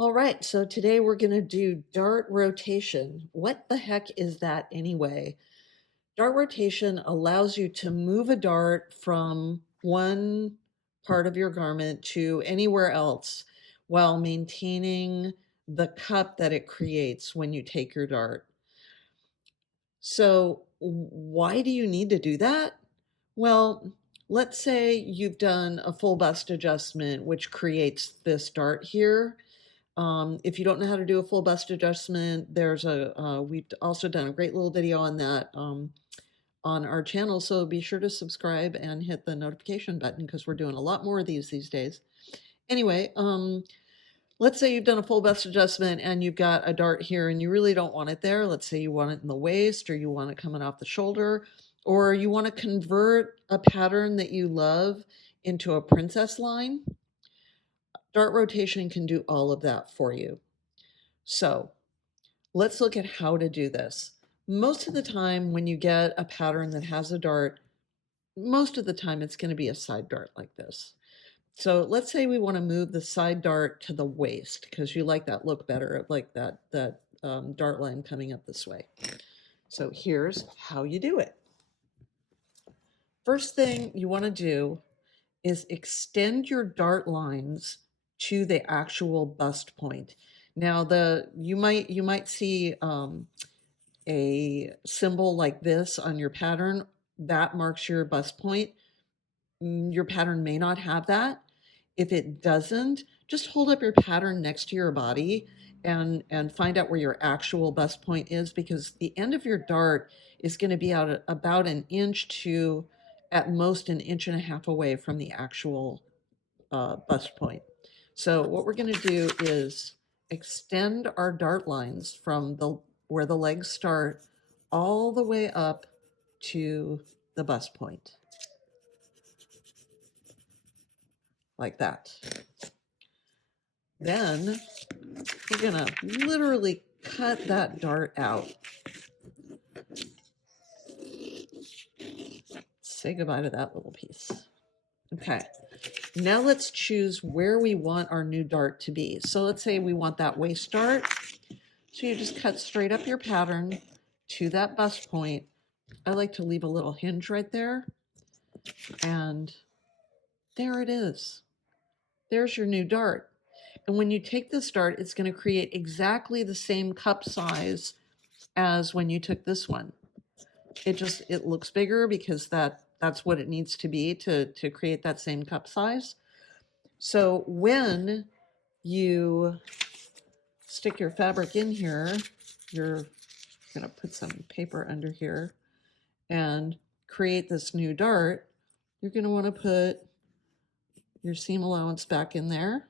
All right, so today we're going to do dart rotation. What the heck is that anyway? Dart rotation allows you to move a dart from one part of your garment to anywhere else while maintaining the cup that it creates when you take your dart. So why do you need to do that? Well, let's say you've done a full bust adjustment, which creates this dart here. If you don't know how to do a full bust adjustment, we've also done a great little video on that on our channel. So be sure to subscribe and hit the notification button because we're doing a lot more of these days. Anyway, let's say you've done a full bust adjustment and you've got a dart here and you really don't want it there. Let's say you want it in the waist or you want it coming off the shoulder, or you want to convert a pattern that you love into a princess line. Dart rotation can do all of that for you. So let's look at how to do this. Most of the time when you get a pattern that has a dart, most of the time it's going to be a side dart like this. So let's say we want to move the side dart to the waist because you like that look better, like that dart line coming up this way. So here's how you do it. First thing you want to do is extend your dart lines to the actual bust point. Now you might see a symbol like this on your pattern that marks your bust point. Your pattern may not have that. If it doesn't, just hold up your pattern next to your body and find out where your actual bust point is, because the end of your dart is going to be out about an inch to at most an inch and a half away from the actual bust point. So what we're going to do is extend our dart lines from where the legs start all the way up to the bust point. Like that. Then we're going to literally cut that dart out. Say goodbye to that little piece. Okay, now let's choose where we want our new dart to be. So let's say we want that waist dart. So you just cut straight up your pattern to that bust point. I like to leave a little hinge right there. And there it is. There's your new dart. And when you take this dart, it's going to create exactly the same cup size as when you took this one. It looks bigger because that's what it needs to be to create that same cup size. So when you stick your fabric in here, you're going to put some paper under here and create this new dart. You're going to want to put your seam allowance back in there.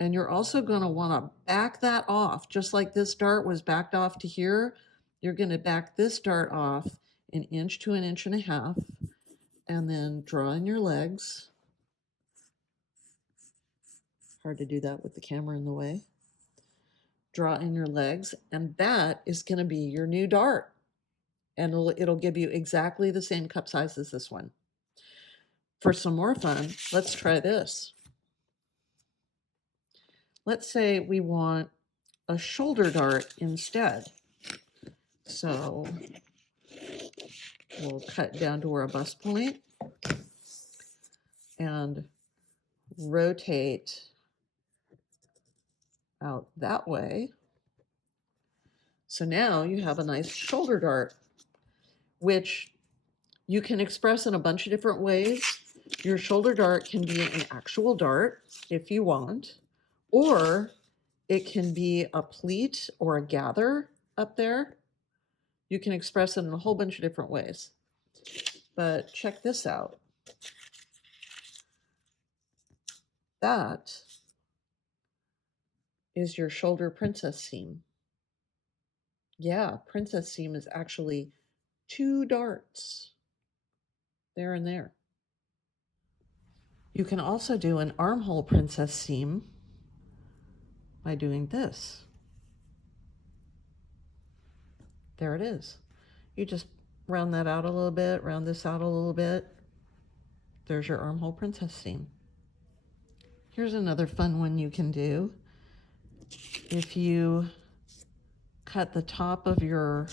And you're also going to want to back that off, just like this dart was backed off to here. You're going to back this dart off an inch to an inch and a half, and then draw in your legs. Hard to do that with the camera in the way. Draw in your legs, and that is going to be your new dart. And it'll give you exactly the same cup size as this one. For some more fun, let's try this. Let's say we want a shoulder dart instead. So we'll cut down to our bust point and rotate out that way. So now you have a nice shoulder dart, which you can express in a bunch of different ways. Your shoulder dart can be an actual dart if you want, or it can be a pleat or a gather up there. You can express it in a whole bunch of different ways. But check this out. That is your shoulder princess seam. Yeah, princess seam is actually 2 darts. There and there. You can also do an armhole princess seam by doing this. There it is. You just round that out a little bit, round this out a little bit. There's your armhole princess seam. Here's another fun one you can do. if you cut the top of your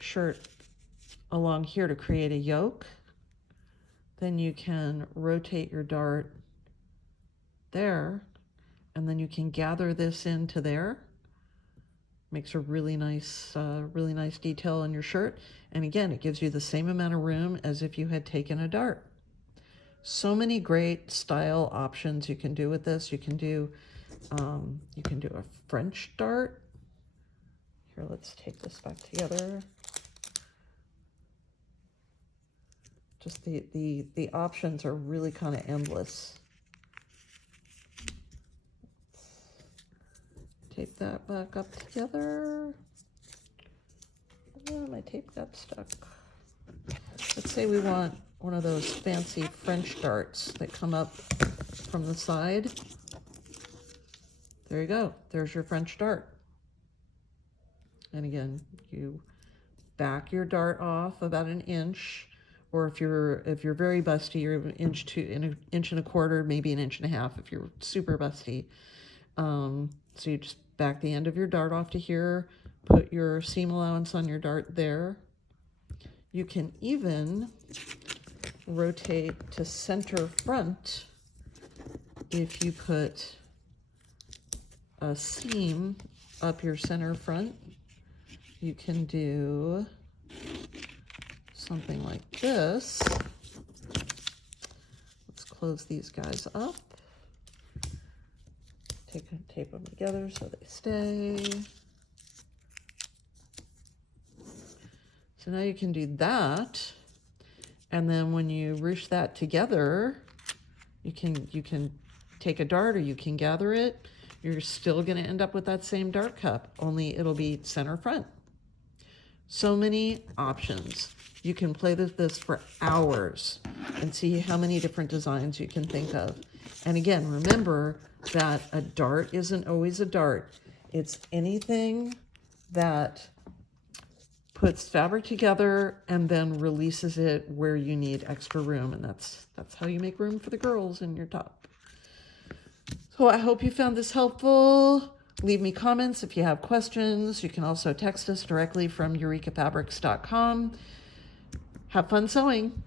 shirt along here to create a yoke, then you can rotate your dart there, and then you can gather this into there. Makes a really nice detail on your shirt. And again, it gives you the same amount of room as if you had taken a dart. So many great style options you can do with this. You can do a French dart. Here, let's take this back together. Just the options are really kind of endless. Tape that back up together. Oh, my tape got stuck. Let's say we want one of those fancy French darts that come up from the side. There you go. There's your French dart. And again, you back your dart off about an inch, or if you're very busty, you're an inch and a quarter, maybe an inch and a half if you're super busty. So you just back the end of your dart off to here, put your seam allowance on your dart there. You can even rotate to center front if you put a seam up your center front. You can do something like this. Let's close these guys up. Tape them together so they stay. So now you can do that, and then when you ruche that together, you can take a dart or you can gather it. You're still going to end up with that same dart cup, only it'll be center front. So many options. You can play with this for hours and see how many different designs you can think of. And again, remember that a dart isn't always a dart. It's anything that puts fabric together and then releases it where you need extra room. And that's how you make room for the girls in your top. So I hope you found this helpful. Leave me comments if you have questions. You can also text us directly from eurekafabrics.com. Have fun sewing.